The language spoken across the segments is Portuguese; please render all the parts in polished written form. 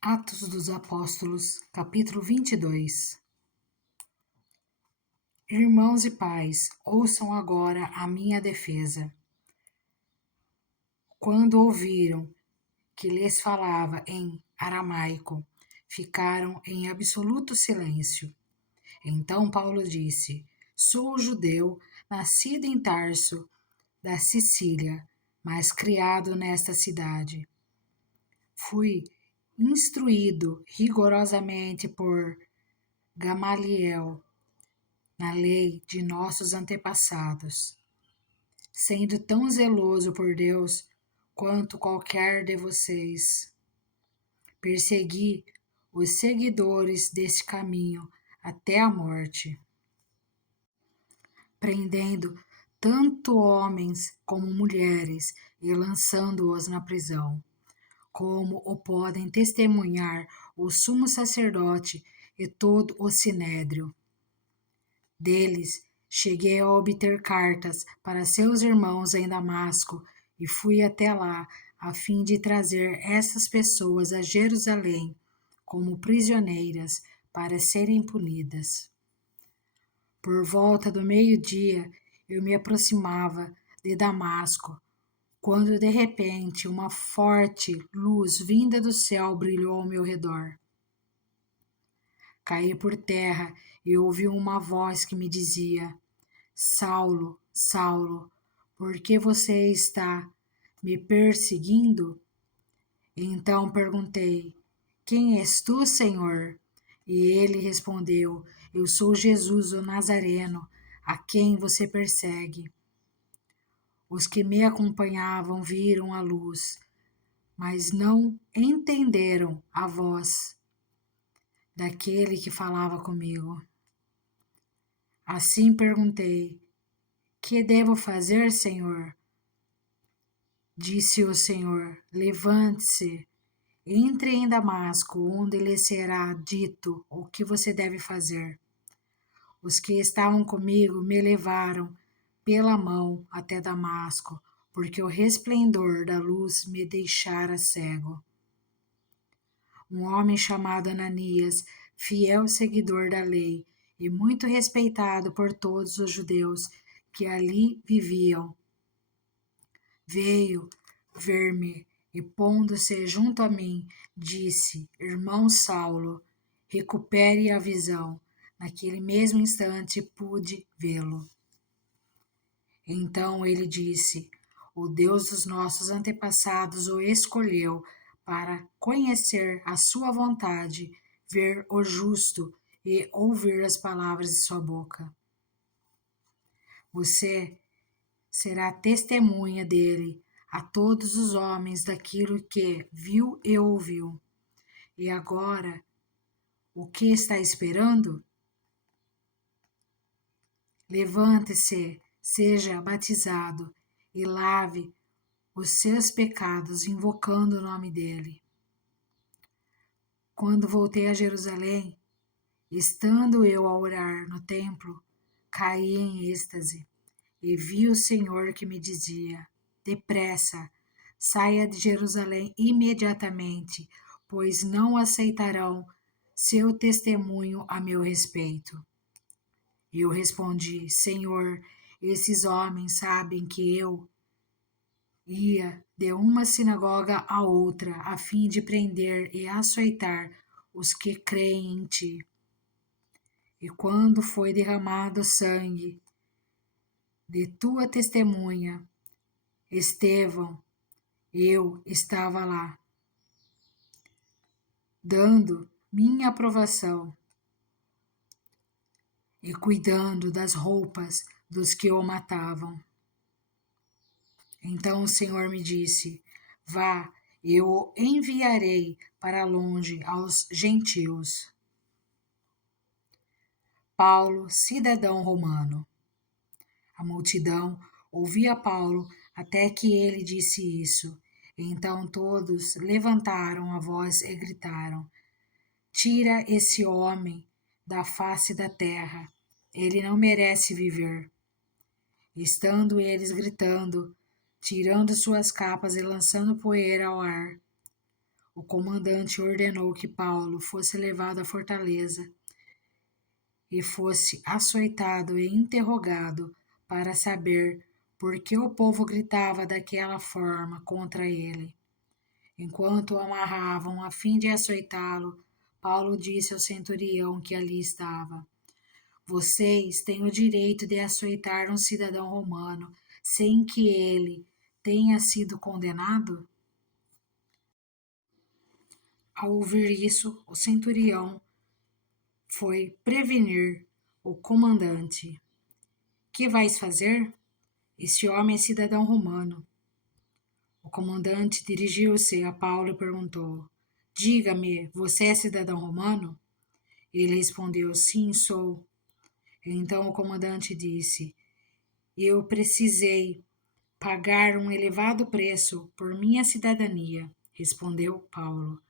Atos dos Apóstolos, capítulo 22. Irmãos e pais, ouçam agora a minha defesa. Quando ouviram que lhes falava em aramaico, ficaram em absoluto silêncio. Então Paulo disse: Sou judeu, nascido em Tarso, da Sicília, mas criado nesta cidade. Fui instruído rigorosamente por Gamaliel na lei de nossos antepassados, sendo tão zeloso por Deus quanto qualquer de vocês. Persegui os seguidores desse caminho até a morte, prendendo tanto homens como mulheres e lançando-os na prisão, como o podem testemunhar o sumo sacerdote e todo o sinédrio. Deles cheguei a obter cartas para seus irmãos em Damasco e fui até lá a fim de trazer essas pessoas a Jerusalém como prisioneiras para serem punidas. Por volta do meio-dia eu me aproximava de Damasco, quando de repente uma forte luz vinda do céu brilhou ao meu redor. Caí por terra e ouvi uma voz que me dizia: Saulo, Saulo, por que você está me perseguindo? Então perguntei: Quem és tu, Senhor? E ele respondeu: Eu sou Jesus, o Nazareno, a quem você persegue. Os que me acompanhavam viram a luz, mas não entenderam a voz daquele que falava comigo. Assim perguntei: Que devo fazer, Senhor? Disse o Senhor: Levante-se, entre em Damasco, onde lhe será dito o que você deve fazer. Os que estavam comigo me levaram pela mão até Damasco, porque o resplendor da luz me deixara cego. Um homem chamado Ananias, fiel seguidor da lei e muito respeitado por todos os judeus que ali viviam, veio ver-me e, pondo-se junto a mim, disse: Irmão Saulo, recupere a visão. Naquele mesmo instante pude vê-lo. Então ele disse: O Deus dos nossos antepassados o escolheu para conhecer a sua vontade, ver o justo e ouvir as palavras de sua boca. Você será testemunha dele a todos os homens daquilo que viu e ouviu. E agora, o que está esperando? Levante-se, seja batizado e lave os seus pecados, invocando o nome dele. Quando voltei a Jerusalém, estando eu a orar no templo, caí em êxtase e vi o Senhor que me dizia: Depressa, saia de Jerusalém imediatamente, pois não aceitarão seu testemunho a meu respeito. E eu respondi: Senhor, esses homens sabem que eu ia de uma sinagoga a outra, a fim de prender e açoitar os que creem em ti. E quando foi derramado sangue de tua testemunha, Estevão, eu estava lá, dando minha aprovação e cuidando das roupas dos que o matavam. Então o Senhor me disse: Vá, eu o enviarei para longe aos gentios. Paulo, cidadão romano. A multidão ouvia Paulo até que ele disse isso. Então todos levantaram a voz e gritaram: Tira esse homem da face da terra. Ele não merece viver. Estando eles gritando, tirando suas capas e lançando poeira ao ar, O comandante ordenou que Paulo fosse levado à fortaleza e fosse açoitado e interrogado para saber por que o povo gritava daquela forma contra ele. Enquanto o amarravam a fim de açoitá-lo, Paulo disse ao centurião que ali estava: Vocês têm o direito de açoitar um cidadão romano sem que ele tenha sido condenado? Ao ouvir isso, o centurião foi prevenir o comandante. Que vais fazer? Este homem é cidadão romano. O comandante dirigiu-se a Paulo e perguntou: Diga-me, você é cidadão romano? Ele respondeu: Sim, sou. Então o comandante disse: Eu precisei pagar um elevado preço por minha cidadania, respondeu Paulo.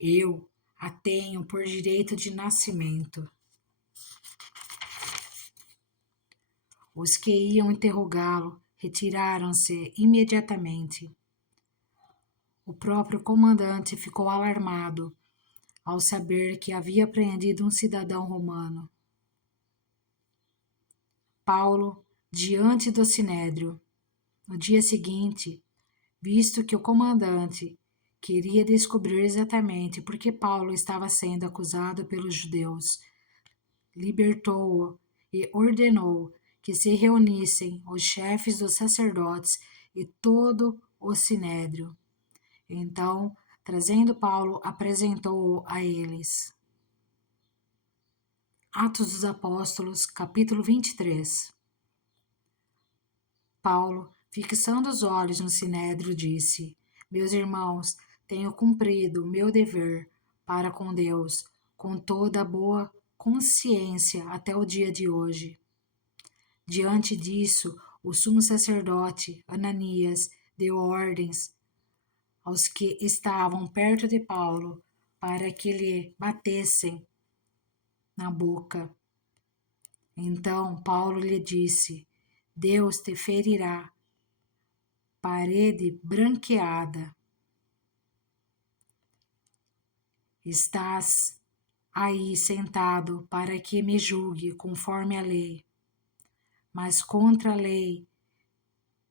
Eu a tenho por direito de nascimento. Os que iam interrogá-lo retiraram-se imediatamente. O próprio comandante ficou alarmado ao saber que havia prendido um cidadão romano. Paulo, diante do sinédrio. No dia seguinte, visto que o comandante queria descobrir exatamente por que Paulo estava sendo acusado pelos judeus, libertou-o e ordenou que se reunissem os chefes dos sacerdotes e todo o sinédrio. Então, trazendo Paulo, apresentou-o a eles. Atos dos Apóstolos, capítulo 23. Paulo, fixando os olhos no sinédrio, disse: Meus irmãos, tenho cumprido o meu dever para com Deus, com toda a boa consciência até o dia de hoje. Diante disso, o sumo sacerdote Ananias deu ordens aos que estavam perto de Paulo para que lhe batessem na boca. Então Paulo lhe disse: Deus te ferirá, parede branqueada. Estás aí sentado para que me julgue conforme a lei, mas contra a lei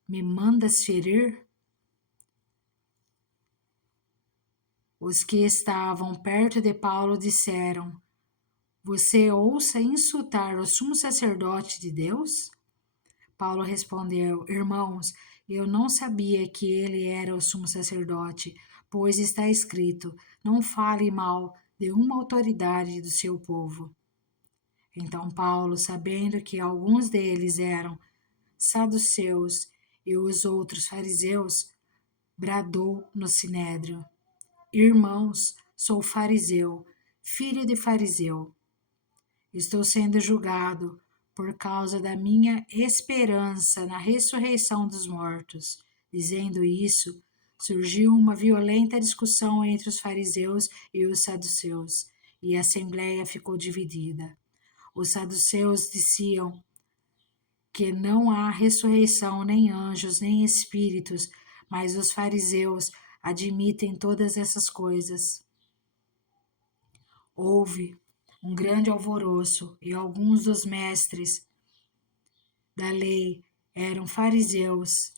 me mandas ferir? Os que estavam perto de Paulo disseram: Você ousa insultar o sumo sacerdote de Deus? Paulo respondeu: Irmãos, eu não sabia que ele era o sumo sacerdote, pois está escrito: Não fale mal de uma autoridade do seu povo. Então Paulo, sabendo que alguns deles eram saduceus e os outros fariseus, bradou no sinédrio: Irmãos, sou fariseu, filho de fariseu. Estou sendo julgado por causa da minha esperança na ressurreição dos mortos. Dizendo isso, surgiu uma violenta discussão entre os fariseus e os saduceus, e a assembleia ficou dividida. Os saduceus diziam que não há ressurreição, nem anjos, nem espíritos, mas os fariseus admitem todas essas coisas. Houve um grande alvoroço e alguns dos mestres da lei eram fariseus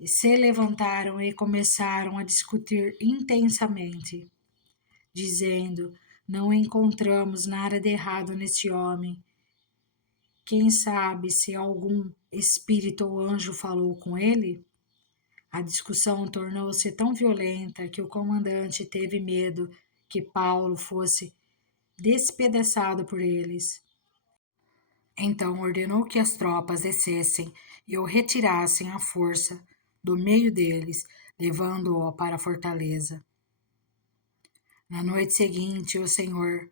e se levantaram e começaram a discutir intensamente, dizendo: Não encontramos nada de errado neste homem. Quem sabe se algum espírito ou anjo falou com ele? A discussão tornou-se tão violenta que o comandante teve medo que Paulo fosse despedaçado por eles. Então ordenou que as tropas descessem e o retirassem à força do meio deles, levando-o para a fortaleza. Na noite seguinte, o Senhor,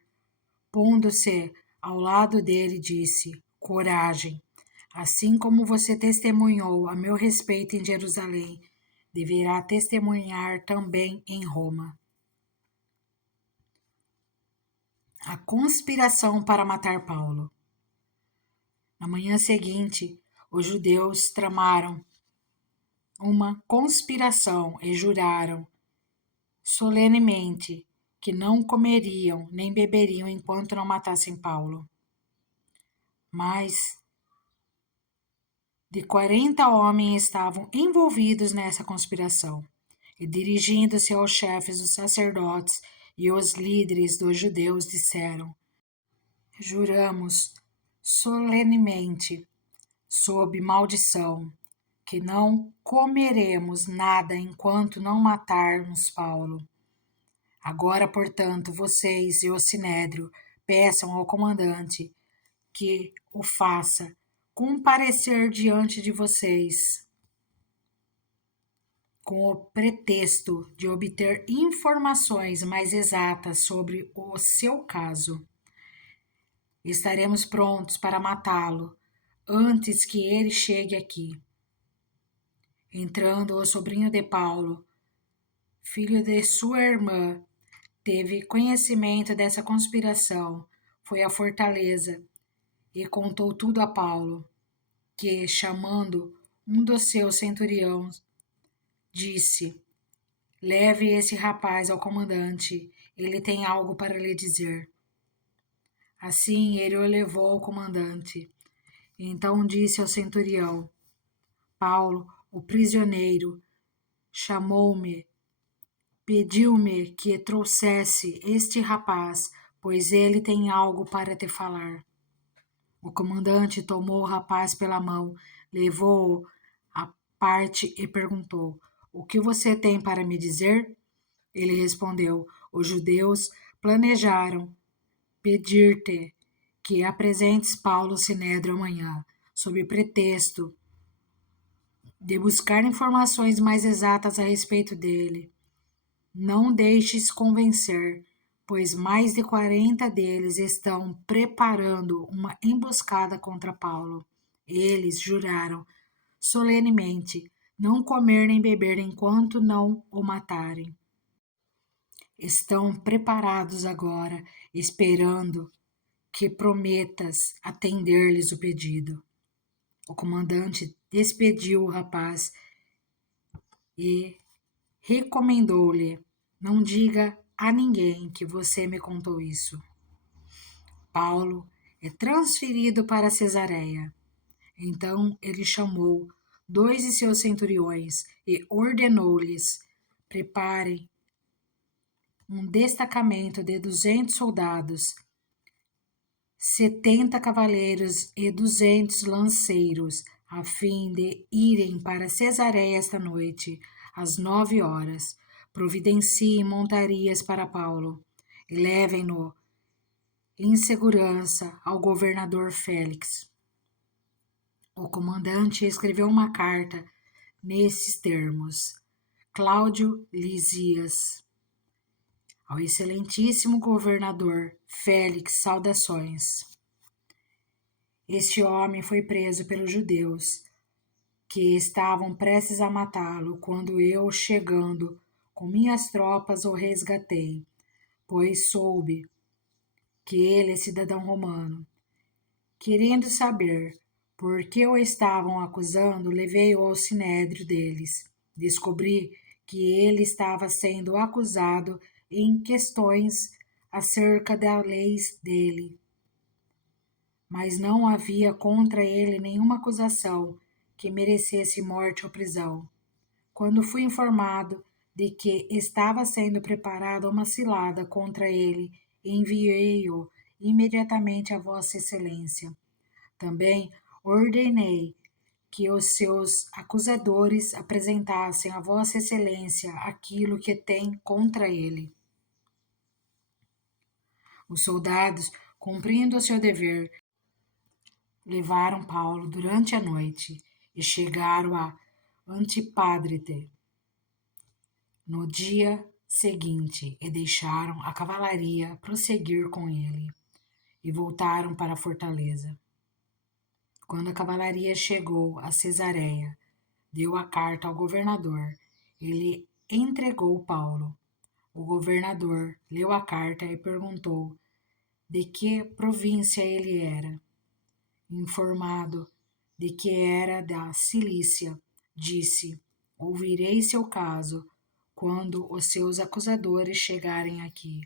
pondo-se ao lado dele, disse: Coragem, assim como você testemunhou a meu respeito em Jerusalém, deverá testemunhar também em Roma. A conspiração para matar Paulo. Na manhã seguinte, os judeus tramaram uma conspiração e juraram solenemente que não comeriam nem beberiam enquanto não matassem Paulo. Mais de 40 homens estavam envolvidos nessa conspiração, e dirigindo-se aos chefes dos sacerdotes e aos líderes dos judeus, disseram: Juramos solenemente, sob maldição, que não comeremos nada enquanto não matarmos Paulo. Agora, portanto, vocês e o sinédrio peçam ao comandante que o faça comparecer diante de vocês, com o pretexto de obter informações mais exatas sobre o seu caso. Estaremos prontos para matá-lo antes que ele chegue aqui. Entrando o sobrinho de Paulo, filho de sua irmã, teve conhecimento dessa conspiração, foi à fortaleza e contou tudo a Paulo, que, chamando um dos seus centuriões, disse: Leve esse rapaz ao comandante, ele tem algo para lhe dizer. Assim ele o levou ao comandante. Então disse ao centurião: Paulo, o prisioneiro, chamou-me, pediu-me que trouxesse este rapaz, pois ele tem algo para te falar. O comandante tomou o rapaz pela mão, levou-o à parte e perguntou: O que você tem para me dizer? Ele respondeu: Os judeus planejaram pedir-te que apresentes Paulo ao Sinédrio amanhã, sob pretexto de buscar informações mais exatas a respeito dele. Não deixes convencer, pois mais de 40 deles estão preparando uma emboscada contra Paulo. Eles juraram solenemente não comer nem beber enquanto não o matarem. Estão preparados agora, esperando que prometas atender-lhes o pedido. O comandante despediu o rapaz e recomendou-lhe: Não diga a ninguém que você me contou isso. Paulo é transferido para Cesareia. Então ele chamou 2 de seus centuriões e ordenou-lhes: Preparem um destacamento de 200 soldados, 70 cavaleiros e 200 lanceiros, a fim de irem para Cesareia esta noite, às 9 horas. Providenciem montarias para Paulo e levem-no em segurança ao governador Félix. O comandante escreveu uma carta nesses termos: Cláudio Lisias. Ao excelentíssimo governador Félix, saudações. Este homem foi preso pelos judeus, que estavam prestes a matá-lo, quando eu, chegando com minhas tropas, o resgatei, pois soube que ele é cidadão romano. Querendo saber por que o estavam acusando, levei-o ao sinédrio deles. Descobri que ele estava sendo acusado em questões acerca das leis dele. Mas não havia contra ele nenhuma acusação que merecesse morte ou prisão. Quando fui informado de que estava sendo preparada uma cilada contra ele, enviei-o imediatamente a Vossa Excelência. Também ordenei que os seus acusadores apresentassem a Vossa Excelência aquilo que tem contra ele. Os soldados, cumprindo o seu dever, levaram Paulo durante a noite e chegaram a Antipádrite no dia seguinte e deixaram a cavalaria prosseguir com ele e voltaram para a fortaleza. Quando a cavalaria chegou a Cesareia, deu a carta ao governador. Ele entregou Paulo. O governador leu a carta e perguntou de que província ele era. Informado de que era da Cilícia, disse: Ouvirei seu caso quando os seus acusadores chegarem aqui.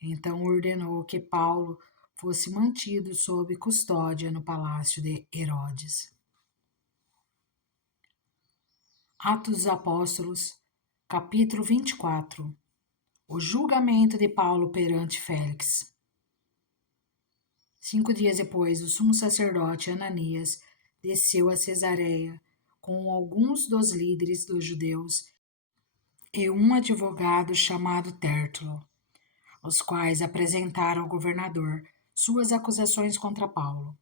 Então ordenou que Paulo fosse mantido sob custódia no palácio de Herodes. Atos dos Apóstolos, capítulo 24. O julgamento de Paulo perante Félix. 5 dias depois, o sumo sacerdote Ananias desceu a Cesareia com alguns dos líderes dos judeus e um advogado chamado Tértulo, os quais apresentaram ao governador suas acusações contra Paulo.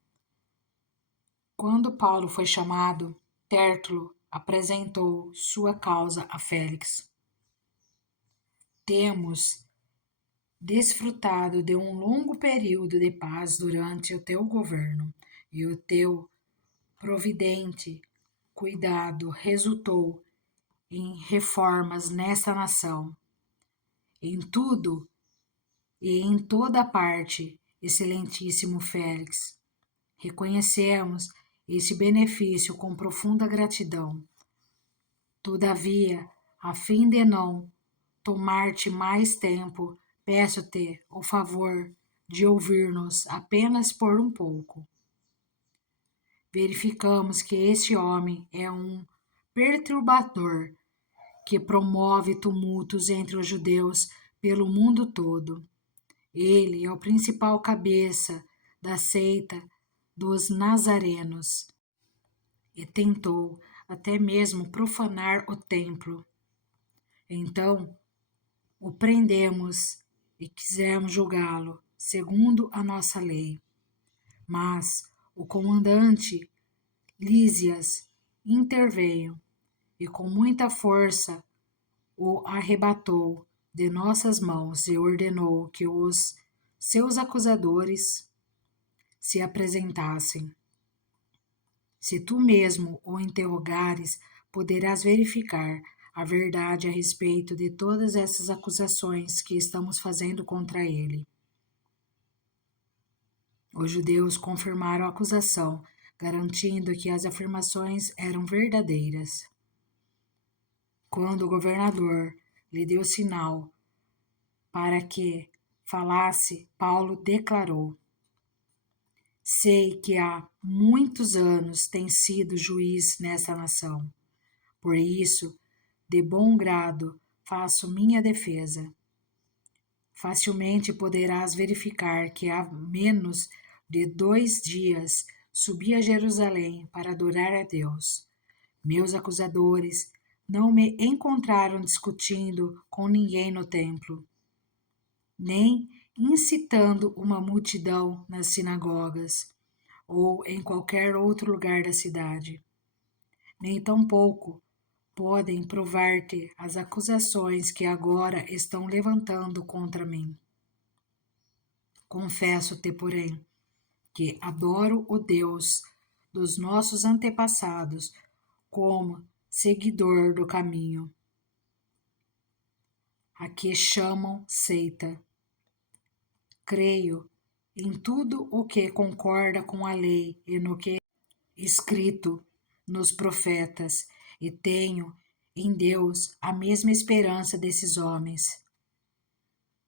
Quando Paulo foi chamado, Tértulo apresentou sua causa a Félix. Temos desfrutado de um longo período de paz durante o teu governo, e o teu providente cuidado resultou em reformas nessa nação. Em tudo e em toda parte, excelentíssimo Félix, reconhecemos esse benefício com profunda gratidão. Todavia, a fim de não tomar-te mais tempo, peço-te o favor de ouvir-nos apenas por um pouco. Verificamos que este homem é um perturbador que promove tumultos entre os judeus pelo mundo todo. Ele é o principal cabeça da seita dos nazarenos e tentou até mesmo profanar o templo. Então, o prendemos e quisemos julgá-lo segundo a nossa lei. Mas o comandante Lísias interveio e com muita força o arrebatou de nossas mãos e ordenou que os seus acusadores se apresentassem. Se tu mesmo o interrogares, poderás verificar a verdade a respeito de todas essas acusações que estamos fazendo contra ele. Os judeus confirmaram a acusação, garantindo que as afirmações eram verdadeiras. Quando o governador lhe deu sinal para que falasse, Paulo declarou: sei que há muitos anos tem sido juiz nessa nação. Por isso, de bom grado, faço minha defesa. Facilmente poderás verificar que há menos de 2 dias subi a Jerusalém para adorar a Deus. Meus acusadores não me encontraram discutindo com ninguém no templo, nem incitando uma multidão nas sinagogas ou em qualquer outro lugar da cidade. Nem tampouco podem provar-te as acusações que agora estão levantando contra mim. Confesso-te, porém, que adoro o Deus dos nossos antepassados como seguidor do caminho, a que chamam seita. Creio em tudo o que concorda com a lei e no que é escrito nos profetas, e tenho em Deus a mesma esperança desses homens,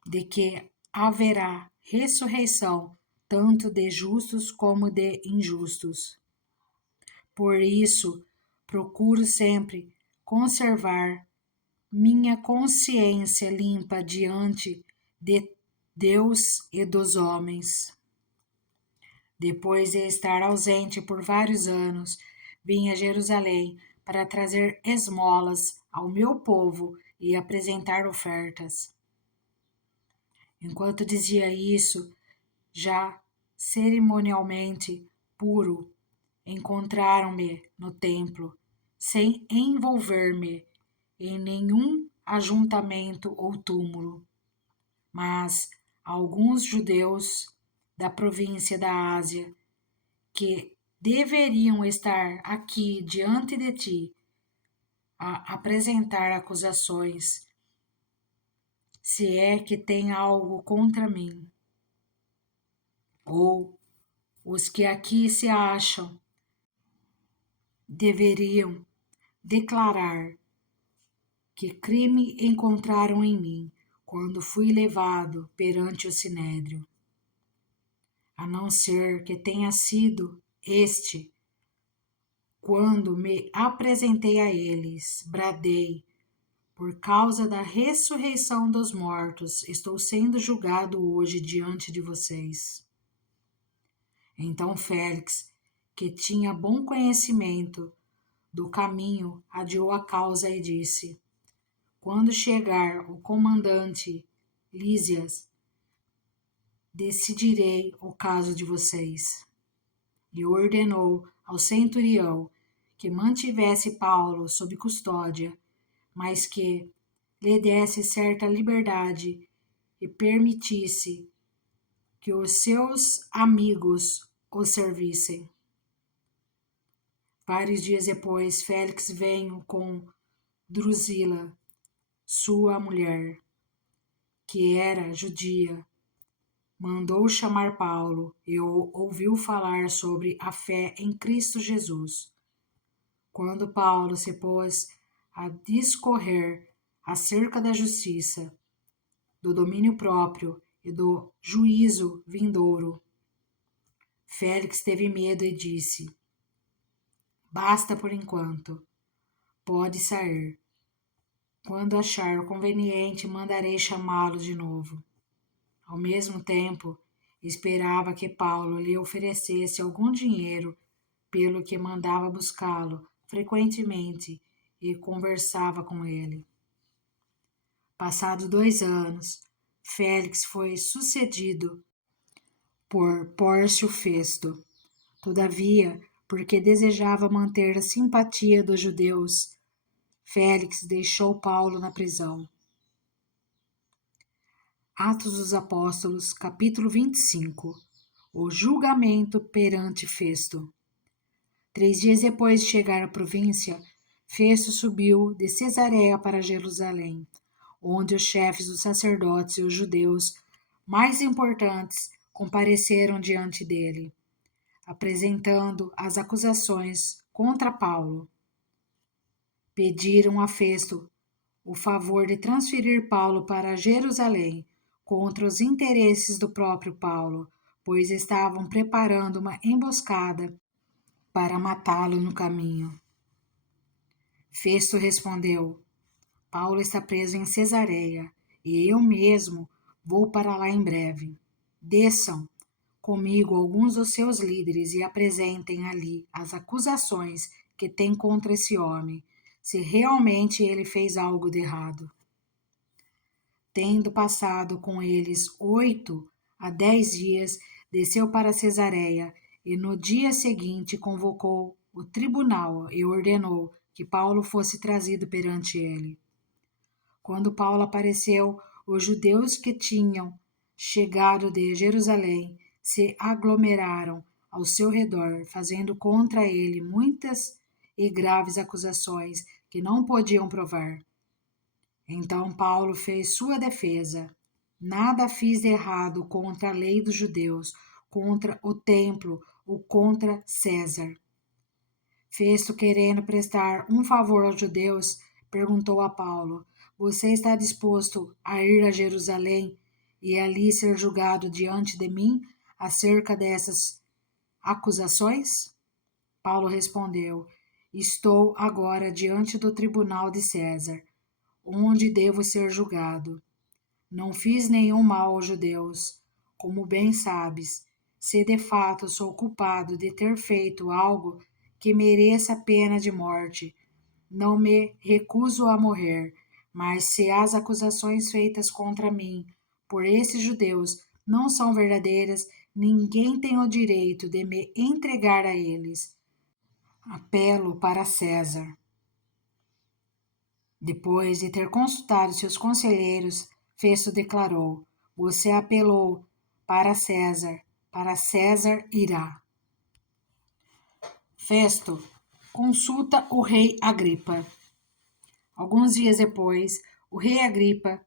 de que haverá ressurreição tanto de justos como de injustos. Por isso, procuro sempre conservar minha consciência limpa diante de Deus e dos homens. Depois de estar ausente por vários anos, vim a Jerusalém para trazer esmolas ao meu povo e apresentar ofertas. Enquanto dizia isso, já cerimonialmente puro, encontraram-me no templo, sem envolver-me em nenhum ajuntamento ou túmulo. Mas alguns judeus da província da Ásia, que deveriam estar aqui diante de ti a apresentar acusações, se é que tem algo contra mim, ou os que aqui se acham, deveriam declarar Que crime encontraram em mim quando fui levado perante o sinédrio? A não ser que tenha sido este, quando me apresentei a eles, bradei: por causa da ressurreição dos mortos, estou sendo julgado hoje diante de vocês. Então Félix, que tinha bom conhecimento do caminho, adiou a causa e disse: quando chegar o comandante Lísias, decidirei o caso de vocês. E ordenou ao centurião que mantivesse Paulo sob custódia, mas que lhe desse certa liberdade e permitisse que os seus amigos o servissem. Vários dias depois, Félix veio com Drusila, sua mulher, que era judia, mandou chamar Paulo e ouviu falar sobre a fé em Cristo Jesus. Quando Paulo se pôs a discorrer acerca da justiça, do domínio próprio e do juízo vindouro, Félix teve medo e disse: basta por enquanto, pode sair. Quando achar conveniente, mandarei chamá-lo de novo. Ao mesmo tempo, esperava que Paulo lhe oferecesse algum dinheiro, pelo que mandava buscá-lo frequentemente e conversava com ele. Passados 2 anos, Félix foi sucedido por Pórcio Festo. Todavia, porque desejava manter a simpatia dos judeus, Félix deixou Paulo na prisão. Atos dos Apóstolos, capítulo 25. O julgamento perante Festo. 3 dias depois de chegar à província, Festo subiu de Cesareia para Jerusalém, onde os chefes dos sacerdotes e os judeus mais importantes compareceram diante dele, apresentando as acusações contra Paulo. Pediram a Festo o favor de transferir Paulo para Jerusalém contra os interesses do próprio Paulo, pois estavam preparando uma emboscada para matá-lo no caminho. Festo respondeu: Paulo está preso em Cesareia e eu mesmo vou para lá em breve. Desçam comigo alguns dos seus líderes e apresentem ali as acusações que têm contra esse homem, se realmente ele fez algo de errado. Tendo passado com eles 8 a 10 dias, desceu para Cesareia e no dia seguinte convocou o tribunal e ordenou que Paulo fosse trazido perante ele. Quando Paulo apareceu, os judeus que tinham chegado de Jerusalém se aglomeraram ao seu redor, fazendo contra ele muitas e graves acusações que não podiam provar. Então Paulo fez sua defesa: nada fiz de errado contra a lei dos judeus, contra o templo ou contra César. Festo, querendo prestar um favor aos judeus, perguntou a Paulo: você está disposto a ir a Jerusalém e ali ser julgado diante de mim acerca dessas acusações? Paulo respondeu: estou agora diante do tribunal de César, onde devo ser julgado. Não fiz nenhum mal aos judeus, como bem sabes, se de fato sou culpado de ter feito algo que mereça a pena de morte. Não me recuso a morrer, mas se as acusações feitas contra mim por esses judeus não são verdadeiras, ninguém tem o direito de me entregar a eles. Apelo para César. Depois de ter consultado seus conselheiros, Festo declarou: você apelou para César irá. Festo consulta o rei Agripa. Alguns dias depois, o rei Agripa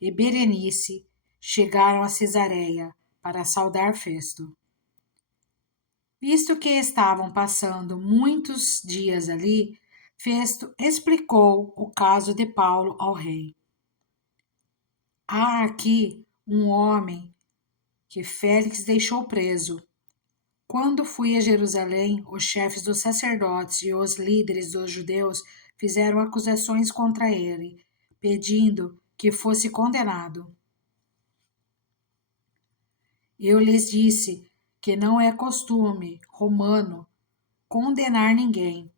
e Berenice chegaram a Cesareia para saudar Festo. Visto que estavam passando muitos dias ali, Festo explicou o caso de Paulo ao rei. Há aqui um homem que Félix deixou preso. Quando fui a Jerusalém, os chefes dos sacerdotes e os líderes dos judeus fizeram acusações contra ele, pedindo que fosse condenado. Eu lhes disse que não é costume romano condenar ninguém,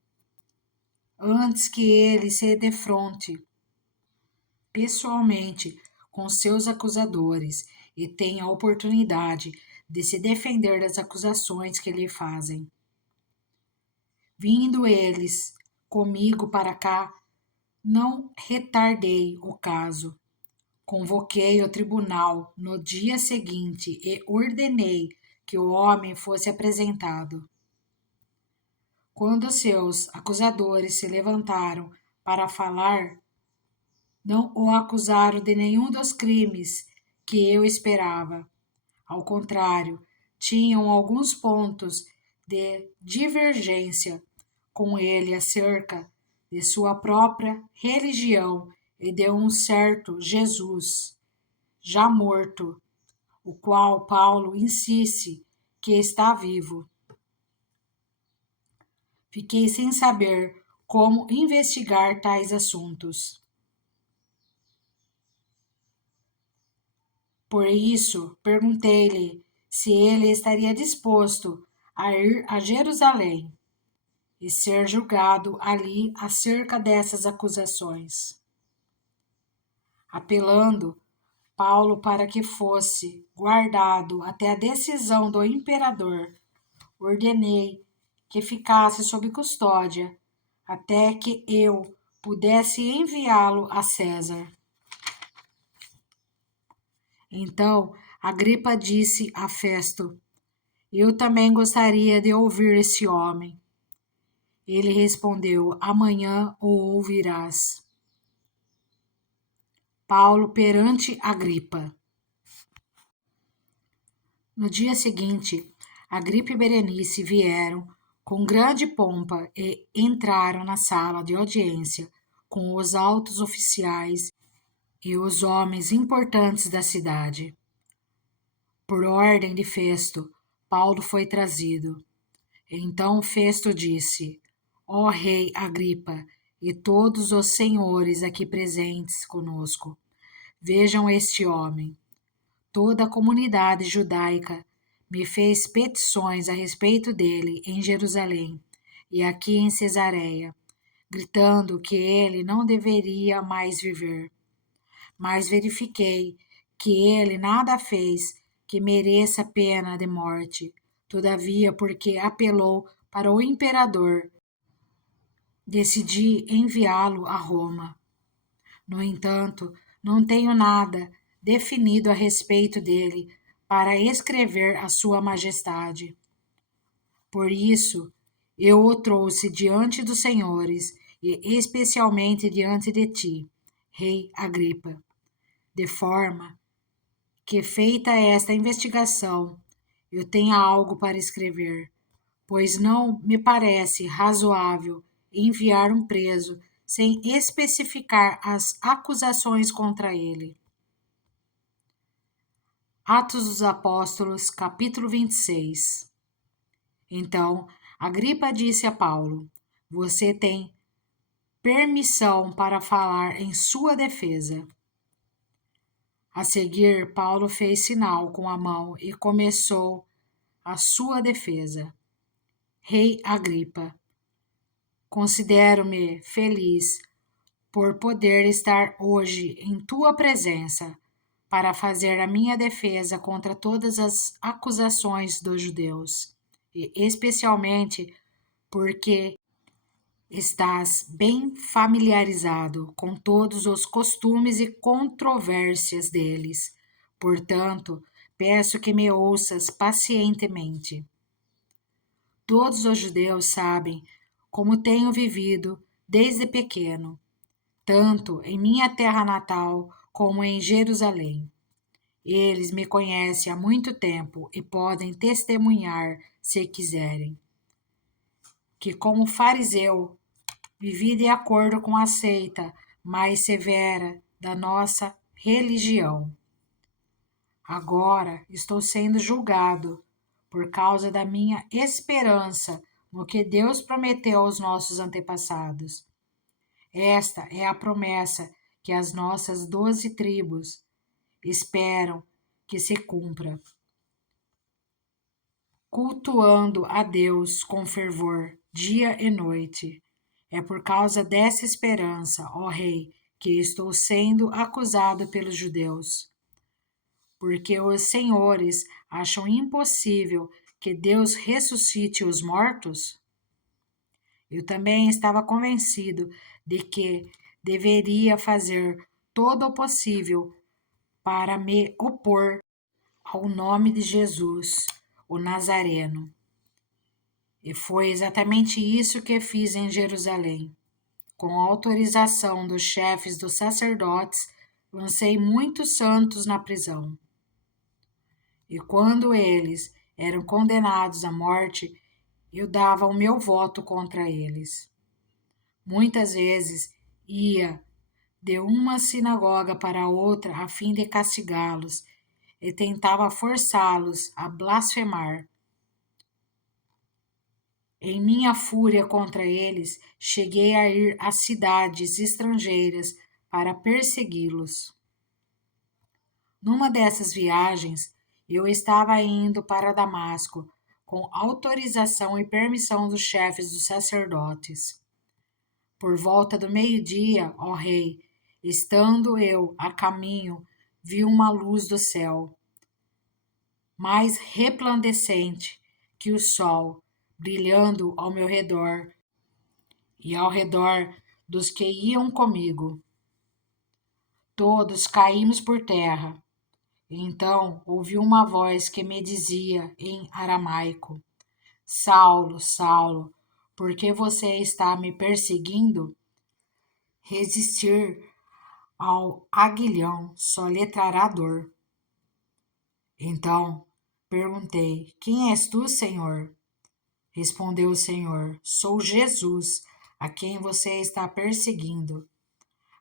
antes que ele se defronte pessoalmente com seus acusadores e tenha a oportunidade de se defender das acusações que lhe fazem. Vindo eles comigo para cá, não retardei o caso. Convoquei o tribunal no dia seguinte e ordenei que o homem fosse apresentado. Quando seus acusadores se levantaram para falar, não o acusaram de nenhum dos crimes que eu esperava. Ao contrário, tinham alguns pontos de divergência com ele acerca de sua própria religião e de um certo Jesus, já morto, o qual Paulo insiste que está vivo. Fiquei sem saber como investigar tais assuntos. Por isso, perguntei-lhe se ele estaria disposto a ir a Jerusalém e ser julgado ali acerca dessas acusações. Apelando Paulo para que fosse guardado até a decisão do imperador, ordenei que ficasse sob custódia até que eu pudesse enviá-lo a César. Então Agripa disse a Festo: Eu também gostaria de ouvir esse homem. Ele respondeu: Amanhã o ouvirás. Paulo perante Agripa. No dia seguinte, Agripa e Berenice vieram com grande pompa e entraram na sala de audiência com os altos oficiais e os homens importantes da cidade. Por ordem de Festo, Paulo foi trazido. Então Festo disse: Ó rei Agripa e todos os senhores aqui presentes conosco, vejam este homem. Toda a comunidade judaica me fez petições a respeito dele em Jerusalém e aqui em Cesareia, gritando que ele não deveria mais viver. Mas verifiquei que ele nada fez que mereça pena de morte. Todavia, porque apelou para o imperador, decidi enviá-lo a Roma. No entanto, não tenho nada definido a respeito dele para escrever a Sua Majestade. Por isso, eu o trouxe diante dos senhores e especialmente diante de ti, rei Agripa, de forma que, feita esta investigação, eu tenha algo para escrever, pois não me parece razoável enviar um preso sem especificar as acusações contra ele. Atos dos Apóstolos, capítulo 26. Então, Agripa disse a Paulo: Você tem permissão para falar em sua defesa. A seguir, Paulo fez sinal com a mão e começou a sua defesa. Rei Agripa, considero-me feliz por poder estar hoje em tua presença para fazer a minha defesa contra todas as acusações dos judeus, e especialmente porque estás bem familiarizado com todos os costumes e controvérsias deles. Portanto, peço que me ouças pacientemente. Todos os judeus sabem como tenho vivido desde pequeno, tanto em minha terra natal como em Jerusalém. Eles me conhecem há muito tempo e podem testemunhar, se quiserem, que como fariseu vivi de acordo com a seita mais severa da nossa religião. Agora estou sendo julgado por causa da minha esperança no que Deus prometeu aos nossos antepassados. Esta é a promessa que as nossas 12 tribos esperam que se cumpra. Cultuando a Deus com fervor, dia e noite. É por causa dessa esperança, ó Rei, que estou sendo acusado pelos judeus. Porque os senhores acham impossível que Deus ressuscite os mortos? Eu também estava convencido de que deveria fazer todo o possível para me opor ao nome de Jesus, o Nazareno. E foi exatamente isso que fiz em Jerusalém. Com a autorização dos chefes dos sacerdotes, lancei muitos santos na prisão. E quando eles eram condenados à morte, eu dava o meu voto contra eles. Muitas vezes ia de uma sinagoga para outra a fim de castigá-los e tentava forçá-los a blasfemar. Em minha fúria contra eles, cheguei a ir a cidades estrangeiras para persegui-los. Numa dessas viagens, eu estava indo para Damasco, com autorização e permissão dos chefes dos sacerdotes. Por volta do meio-dia, ó rei, estando eu a caminho, vi uma luz do céu, mais resplandecente que o sol, brilhando ao meu redor e ao redor dos que iam comigo. Todos caímos por terra. Então ouvi uma voz que me dizia em aramaico: Saulo, Saulo, por que você está me perseguindo? Resistir ao aguilhão só lhe trará dor. Então perguntei: Quem és tu, Senhor? Respondeu o Senhor: Sou Jesus, a quem você está perseguindo.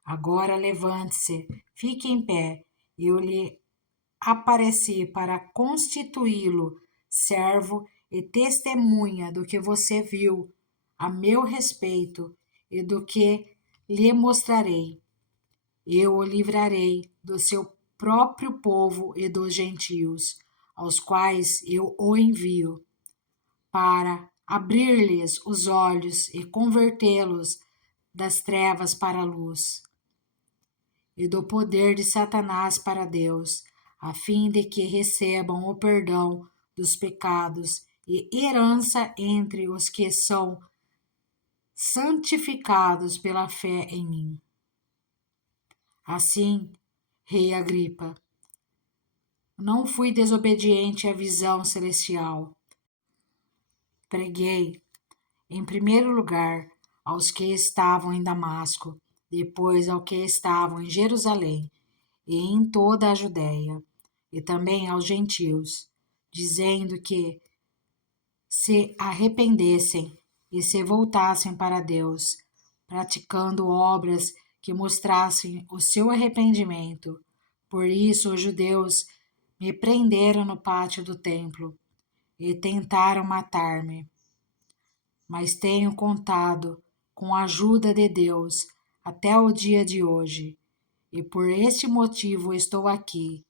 Agora levante-se, fique em pé. Eu lhe apareci para constituí-lo servo e testemunha do que você viu a meu respeito e do que lhe mostrarei. Eu o livrarei do seu próprio povo e dos gentios, aos quais eu o envio, para abrir-lhes os olhos e convertê-los das trevas para a luz, e do poder de Satanás para Deus, a fim de que recebam o perdão dos pecados e herança entre os que são santificados pela fé em mim. Assim, Rei Agripa, não fui desobediente à visão celestial. Preguei, em primeiro lugar, aos que estavam em Damasco, depois ao que estavam em Jerusalém e em toda a Judéia, e também aos gentios, dizendo que se arrependessem e se voltassem para Deus, praticando obras que mostrassem o seu arrependimento. Por isso os judeus me prenderam no pátio do templo e tentaram matar-me. Mas tenho contado com a ajuda de Deus até o dia de hoje, e por este motivo estou aqui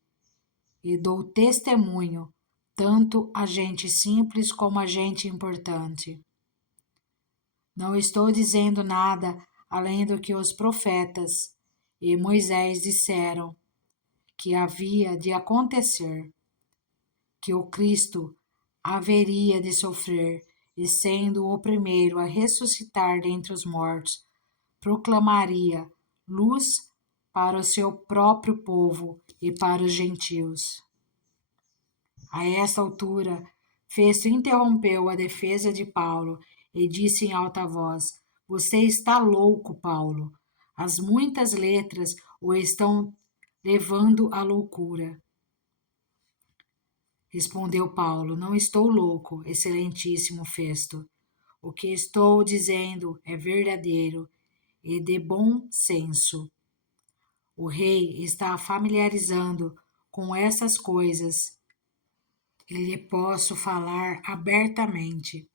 e dou testemunho tanto a gente simples como a gente importante. Não estou dizendo nada além do que os profetas e Moisés disseram que havia de acontecer, que o Cristo haveria de sofrer e, sendo o primeiro a ressuscitar dentre os mortos, proclamaria luz para o seu próprio povo e para os gentios. A esta altura, Festo interrompeu a defesa de Paulo e disse em alta voz: Você está louco, Paulo. As muitas letras o estão levando à loucura. Respondeu Paulo: Não estou louco, excelentíssimo Festo. O que estou dizendo é verdadeiro e de bom senso. O rei está familiarizando com essas coisas e lhe posso falar abertamente.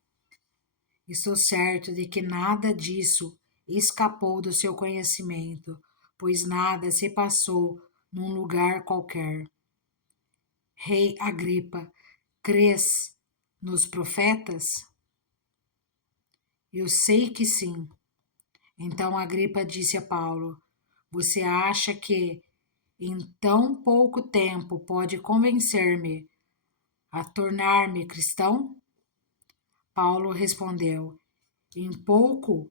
Estou certo de que nada disso escapou do seu conhecimento, pois nada se passou num lugar qualquer. Rei Agripa, crês nos profetas? Eu sei que sim. Então Agripa disse a Paulo: Você acha que em tão pouco tempo pode convencer-me a tornar-me cristão? Paulo respondeu: Em pouco,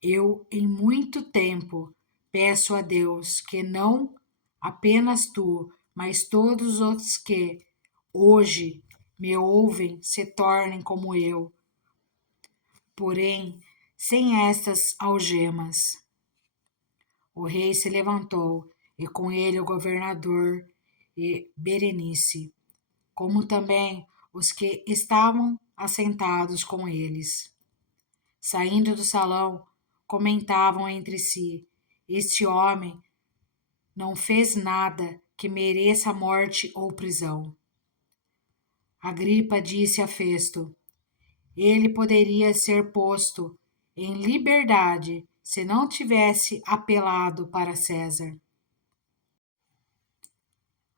eu em muito tempo peço a Deus que não apenas tu, mas todos os que hoje me ouvem se tornem como eu, porém sem estas algemas. O rei se levantou, e com ele o governador e Berenice, como também os que estavam assentados com eles. Saindo do salão, comentavam entre si: Este homem não fez nada que mereça morte ou prisão. Agripa disse a Festo: Ele poderia ser posto em liberdade se não tivesse apelado para César.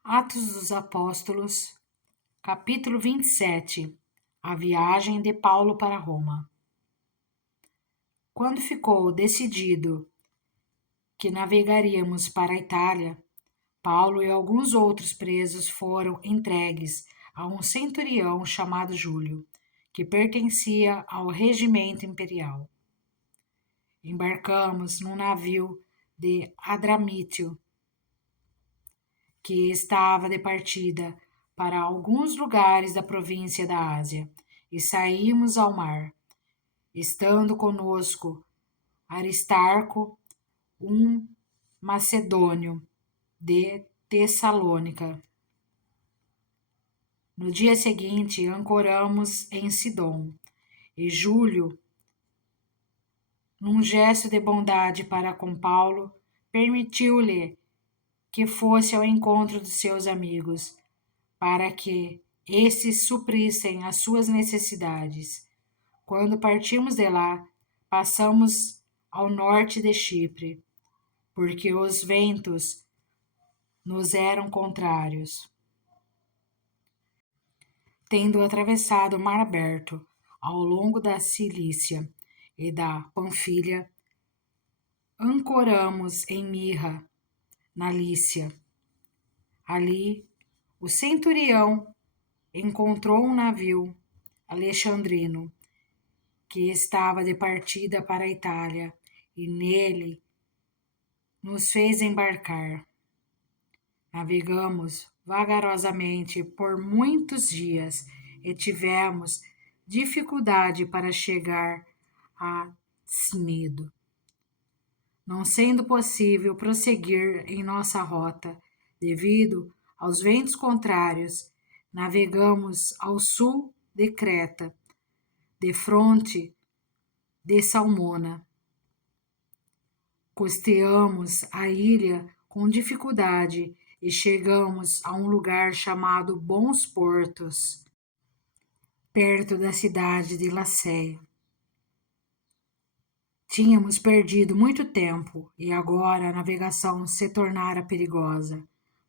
Atos dos Apóstolos, capítulo 27. A viagem de Paulo para Roma. Quando ficou decidido que navegaríamos para a Itália, Paulo e alguns outros presos foram entregues a um centurião chamado Júlio, que pertencia ao regimento imperial. Embarcamos num navio de Adramítio, que estava de partida para alguns lugares da província da Ásia, e saímos ao mar, estando conosco Aristarco, um macedônio de Tessalônica. No dia seguinte, ancoramos em Sidom, e Júlio, num gesto de bondade para com Paulo, permitiu-lhe que fosse ao encontro dos seus amigos, para que esses suprissem as suas necessidades. Quando partimos de lá, passamos ao norte de Chipre, porque os ventos nos eram contrários. Tendo atravessado o mar aberto ao longo da Cilícia e da Panfilha, ancoramos em Mirra, na Lícia. Ali, o centurião encontrou um navio alexandrino que estava de partida para a Itália, e nele nos fez embarcar. Navegamos vagarosamente por muitos dias e tivemos dificuldade para chegar a Cnido, não sendo possível prosseguir em nossa rota devido aos ventos contrários. Navegamos ao sul de Creta, defronte de Salmona. Costeamos a ilha com dificuldade e chegamos a um lugar chamado Bons Portos, perto da cidade de Lacéia. Tínhamos perdido muito tempo e agora a navegação se tornara perigosa,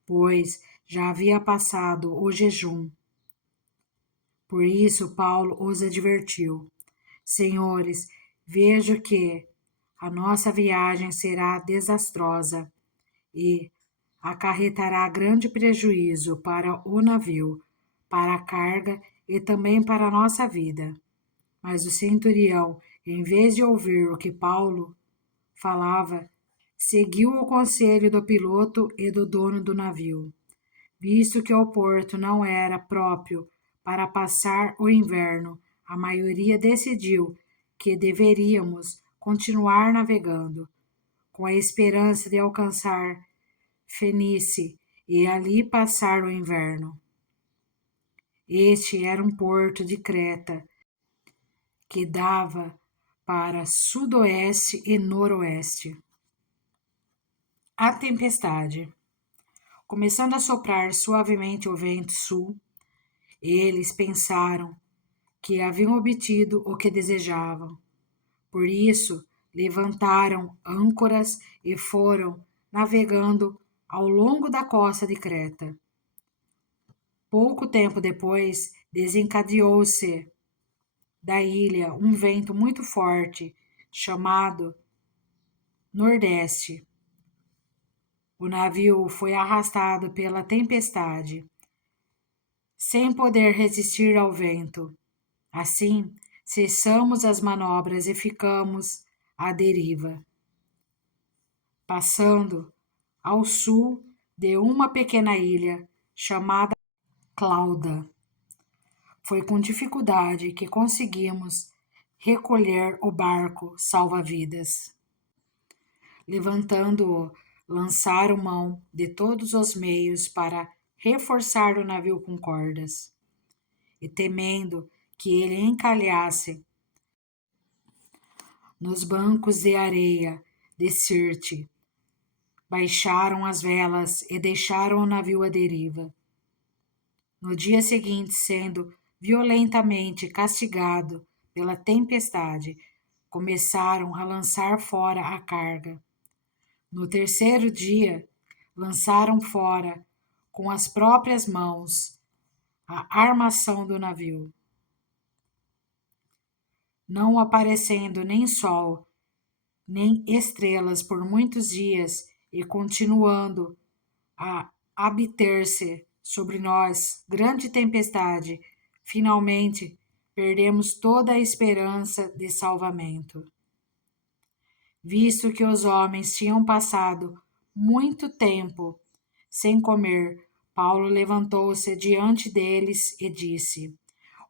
pois já havia passado o jejum. Por isso, Paulo os advertiu: Senhores, vejo que a nossa viagem será desastrosa e acarretará grande prejuízo para o navio, para a carga e também para a nossa vida. Mas o centurião, em vez de ouvir o que Paulo falava, seguiu o conselho do piloto e do dono do navio. Visto que o porto não era próprio para passar o inverno, a maioria decidiu que deveríamos continuar navegando, com a esperança de alcançar Fenice e ali passar o inverno. Este era um porto de Creta, que dava para sudoeste e noroeste. A tempestade. Começando a soprar suavemente o vento sul, eles pensaram que haviam obtido o que desejavam. Por isso, levantaram âncoras e foram navegando ao longo da costa de Creta. Pouco tempo depois, desencadeou-se da ilha um vento muito forte, chamado Nordeste. O navio foi arrastado pela tempestade, sem poder resistir ao vento. Assim, cessamos as manobras e ficamos à deriva, passando ao sul de uma pequena ilha chamada Clauda. Foi com dificuldade que conseguimos recolher o barco salva-vidas. Levantando-o, lançaram mão de todos os meios para reforçar o navio com cordas. E temendo que ele encalhasse nos bancos de areia de Sirte, baixaram as velas e deixaram o navio à deriva. No dia seguinte, sendo violentamente castigado pela tempestade, começaram a lançar fora a carga. No terceiro dia, lançaram fora, com as próprias mãos, a armação do navio. Não aparecendo nem sol, nem estrelas por muitos dias, e continuando a abater-se sobre nós grande tempestade, finalmente perdemos toda a esperança de salvamento. Visto que os homens tinham passado muito tempo sem comer, Paulo levantou-se diante deles e disse: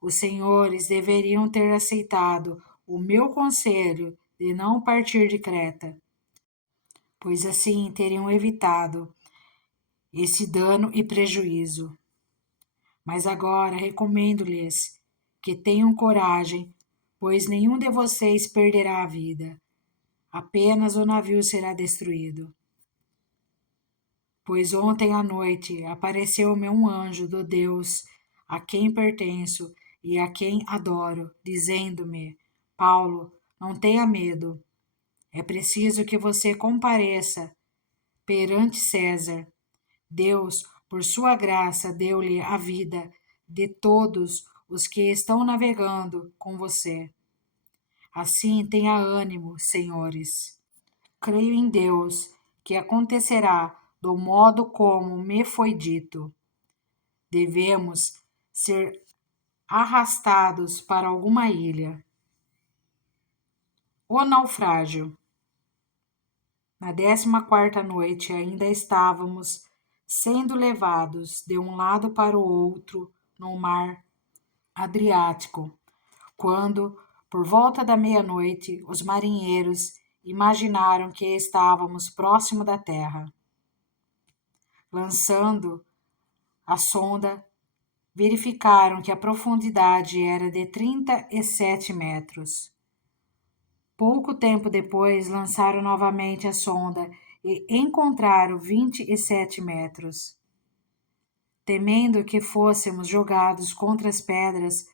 Os senhores deveriam ter aceitado o meu conselho de não partir de Creta, pois assim teriam evitado esse dano e prejuízo. Mas agora recomendo-lhes que tenham coragem, pois nenhum de vocês perderá a vida, apenas o navio será destruído. Pois ontem à noite apareceu-me um anjo do Deus a quem pertenço e a quem adoro, dizendo-me: Paulo, não tenha medo. É preciso que você compareça perante César. Deus, por sua graça, deu-lhe a vida de todos os que estão navegando com você. Assim, tenha ânimo, senhores. Creio em Deus que acontecerá do modo como me foi dito. Devemos ser arrastados para alguma ilha. O naufrágio. Na 14ª noite ainda estávamos sendo levados de um lado para o outro no mar Adriático, quando, por volta da meia-noite, os marinheiros imaginaram que estávamos próximo da terra. Lançando a sonda, verificaram que a profundidade era de 37 metros. Pouco tempo depois, lançaram novamente a sonda e encontraram 27 metros. Temendo que fôssemos jogados contra as pedras,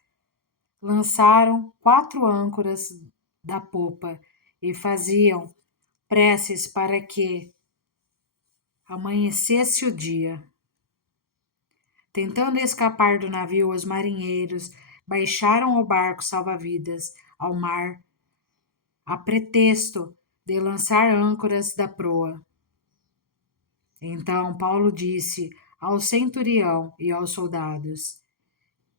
lançaram 4 âncoras da popa e faziam preces para que amanhecesse o dia. Tentando escapar do navio, os marinheiros baixaram o barco salva-vidas ao mar, a pretexto de lançar âncoras da proa. Então Paulo disse ao centurião e aos soldados: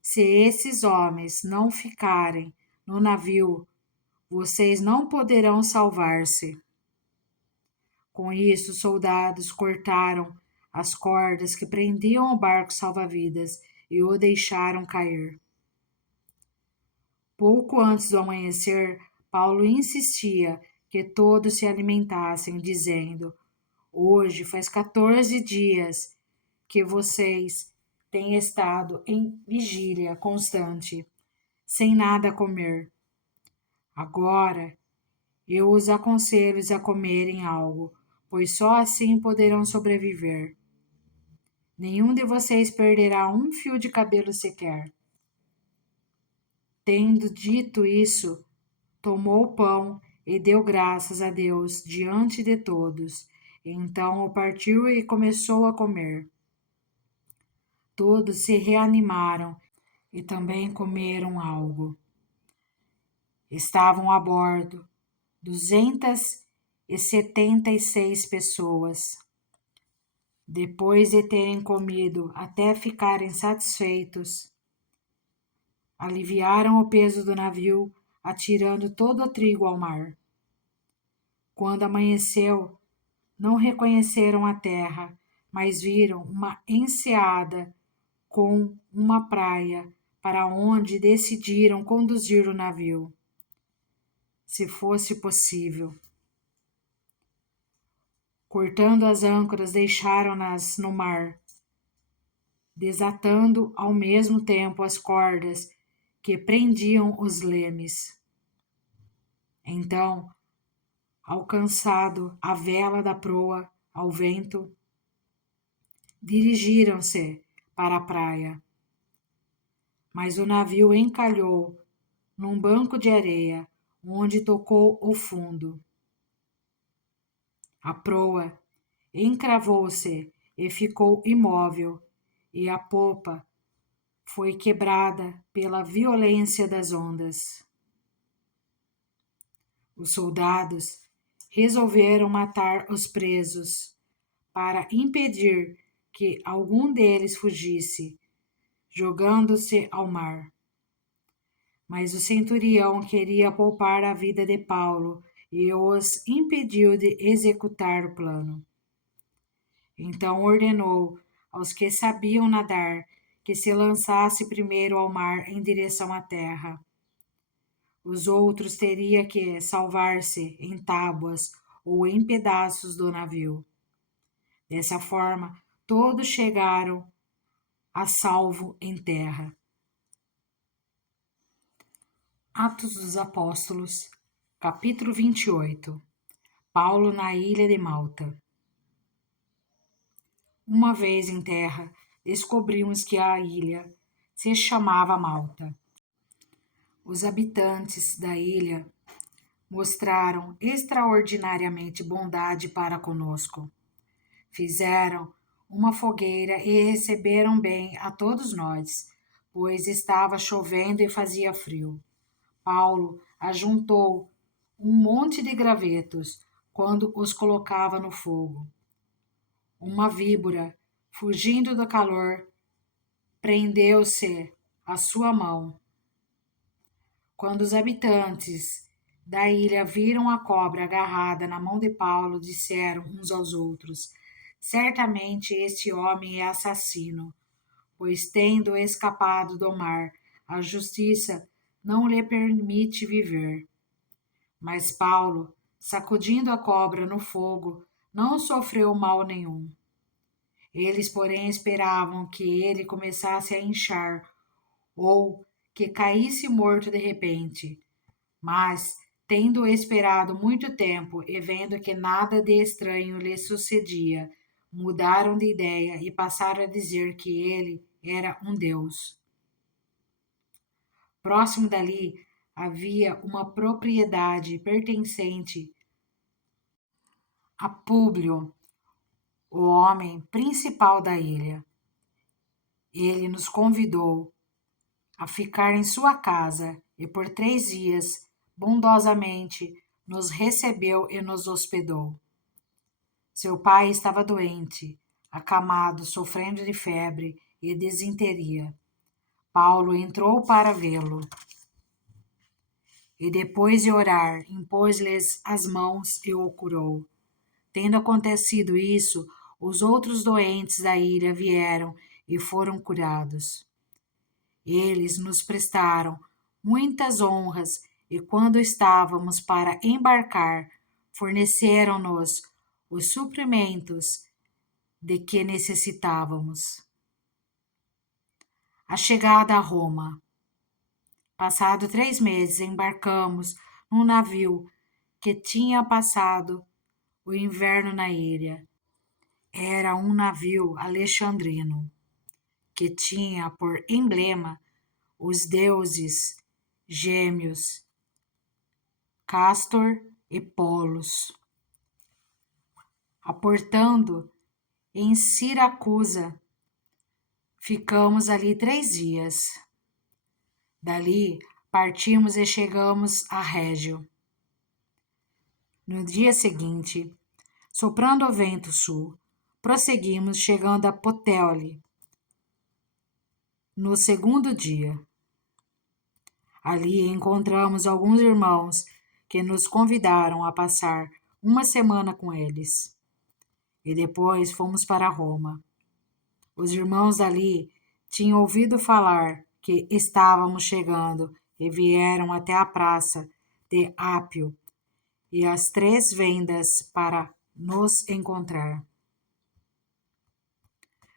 Se esses homens não ficarem no navio, vocês não poderão salvar-se. Com isso, os soldados cortaram as cordas que prendiam o barco salva-vidas e o deixaram cair. Pouco antes do amanhecer, Paulo insistia que todos se alimentassem, dizendo: Hoje faz 14 dias que vocês têm estado em vigília constante, sem nada comer. Agora eu os aconselho a comerem algo, pois só assim poderão sobreviver. Nenhum de vocês perderá um fio de cabelo sequer. Tendo dito isso, tomou o pão e deu graças a Deus diante de todos. Então o partiu e começou a comer. Todos se reanimaram e também comeram algo. Estavam a bordo 276 pessoas. Depois de terem comido até ficarem satisfeitos, aliviaram o peso do navio, atirando todo o trigo ao mar. Quando amanheceu, não reconheceram a terra, mas viram uma enseada com uma praia para onde decidiram conduzir o navio, se fosse possível. Cortando as âncoras, deixaram-nas no mar, desatando ao mesmo tempo as cordas que prendiam os lemes. Então, alcançado a vela da proa ao vento, dirigiram-se para a praia. Mas o navio encalhou num banco de areia, onde tocou o fundo. A proa encravou-se e ficou imóvel, e a popa foi quebrada pela violência das ondas. Os soldados resolveram matar os presos para impedir que algum deles fugisse, jogando-se ao mar. Mas o centurião queria poupar a vida de Paulo e os impediu de executar o plano. Então ordenou aos que sabiam nadar que se lançasse primeiro ao mar em direção à terra. Os outros teriam que salvar-se em tábuas ou em pedaços do navio. Dessa forma, todos chegaram a salvo em terra. Atos dos Apóstolos, capítulo 28. Paulo na ilha de Malta. Uma vez em terra, descobrimos que a ilha se chamava Malta. Os habitantes da ilha mostraram extraordinariamente bondade para conosco. Fizeram uma fogueira e receberam bem a todos nós, pois estava chovendo e fazia frio. Paulo ajuntou um monte de gravetos quando os colocava no fogo. Uma víbora, fugindo do calor, prendeu-se à sua mão. Quando os habitantes da ilha viram a cobra agarrada na mão de Paulo, disseram uns aos outros: certamente este homem é assassino, pois, tendo escapado do mar, a justiça não lhe permite viver. Mas Paulo, sacudindo a cobra no fogo, não sofreu mal nenhum. Eles, porém, esperavam que ele começasse a inchar ou que caísse morto de repente. Mas, tendo esperado muito tempo e vendo que nada de estranho lhe sucedia, mudaram de ideia e passaram a dizer que ele era um deus. Próximo dali havia uma propriedade pertencente a Públio, o homem principal da ilha. Ele nos convidou a ficar em sua casa e por 3 dias, bondosamente, nos recebeu e nos hospedou. Seu pai estava doente, acamado, sofrendo de febre e desinteria. Paulo entrou para vê-lo e, depois de orar, impôs-lhes as mãos e o curou. Tendo acontecido isso, os outros doentes da ilha vieram e foram curados. Eles nos prestaram muitas honras e, quando estávamos para embarcar, forneceram-nos os suprimentos de que necessitávamos. A chegada a Roma. Passado 3 meses, embarcamos num navio que tinha passado o inverno na ilha. Era um navio alexandrino, que tinha por emblema os deuses gêmeos Castor e Polos. Aportando em Siracusa, ficamos ali 3 dias. Dali partimos e chegamos a Régio. No dia seguinte, soprando o vento sul, prosseguimos chegando a Puteoli. No segundo dia, ali encontramos alguns irmãos que nos convidaram a passar uma semana com eles. E depois fomos para Roma. Os irmãos dali tinham ouvido falar que estávamos chegando e vieram até a praça de Ápio e as 3 vendas para nos encontrar.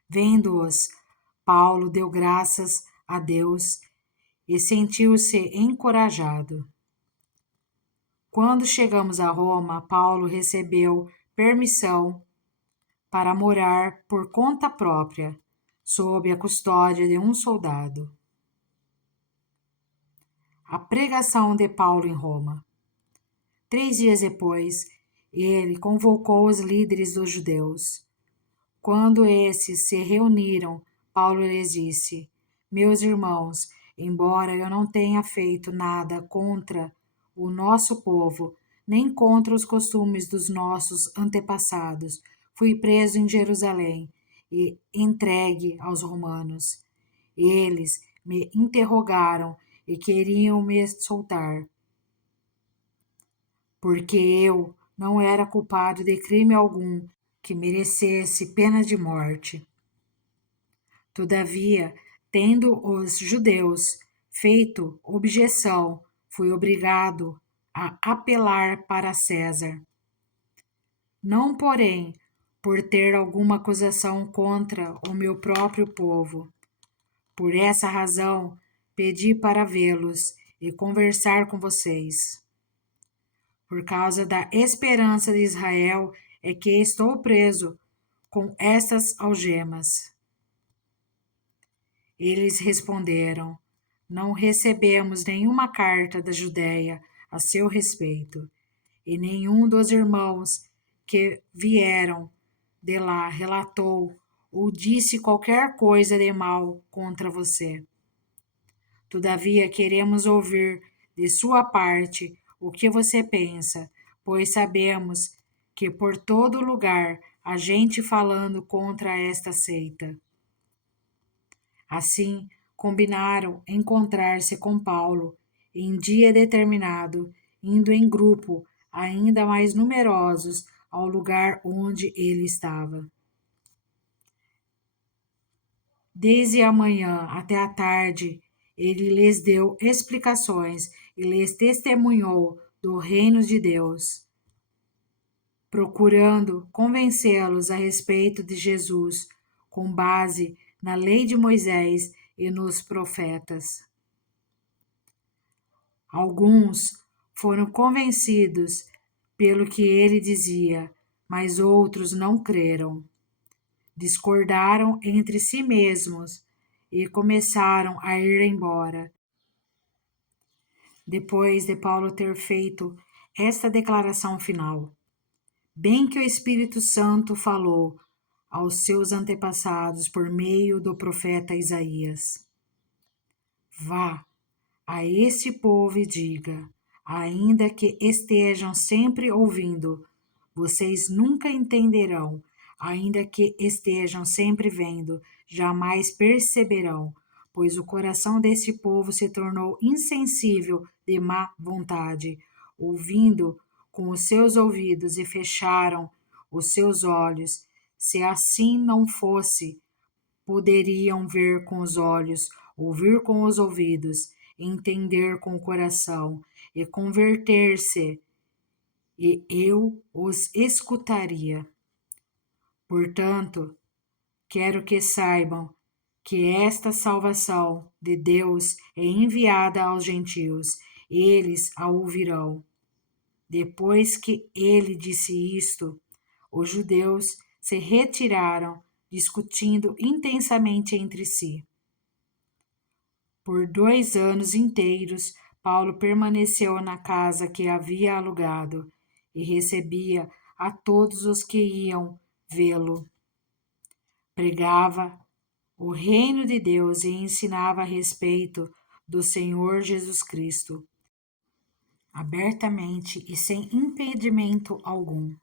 Vendo-os, Paulo deu graças a Deus e sentiu-se encorajado. Quando chegamos a Roma, Paulo recebeu permissão para morar por conta própria, sob a custódia de um soldado. A pregação de Paulo em Roma. 3 dias depois, ele convocou os líderes dos judeus. Quando esses se reuniram, Paulo lhes disse: Meus irmãos, embora eu não tenha feito nada contra o nosso povo, nem contra os costumes dos nossos antepassados, fui preso em Jerusalém e entregue aos romanos. Eles me interrogaram e queriam me soltar, porque eu não era culpado de crime algum que merecesse pena de morte. Todavia, tendo os judeus feito objeção, fui obrigado a apelar para César. Não, porém, por ter alguma acusação contra o meu próprio povo. Por essa razão, pedi para vê-los e conversar com vocês. Por causa da esperança de Israel é que estou preso com estas algemas. Eles responderam: Não recebemos nenhuma carta da Judéia a seu respeito, e nenhum dos irmãos que vieram de lá relatou ou disse qualquer coisa de mal contra você. Todavia, queremos ouvir de sua parte o que você pensa, pois sabemos que por todo lugar há gente falando contra esta seita. Assim, combinaram encontrar-se com Paulo em dia determinado, indo em grupo ainda mais numerosos ao lugar onde ele estava. Desde a manhã até a tarde, ele lhes deu explicações e lhes testemunhou do reino de Deus, procurando convencê-los a respeito de Jesus, com base na lei de Moisés e nos profetas. Alguns foram convencidos pelo que ele dizia, mas outros não creram. Discordaram entre si mesmos e começaram a ir embora. Depois de Paulo ter feito esta declaração final: Bem que o Espírito Santo falou aos seus antepassados por meio do profeta Isaías. Vá a esse povo e diga, ainda que estejam sempre ouvindo, vocês nunca entenderão, ainda que estejam sempre vendo, jamais perceberão, pois o coração desse povo se tornou insensível de má vontade, ouvindo com os seus ouvidos e fecharam os seus olhos. Se assim não fosse, poderiam ver com os olhos, ouvir com os ouvidos, entender com o coração e converter-se, e eu os escutaria. Portanto, quero que saibam que esta salvação de Deus é enviada aos gentios eles a ouvirão. Depois que ele disse isto, os judeus se retiraram, discutindo intensamente entre si. Por 2 anos inteiros, Paulo permaneceu na casa que havia alugado e recebia a todos os que iam vê-lo. Pregava o reino de Deus e ensinava a respeito do Senhor Jesus Cristo, abertamente e sem impedimento algum.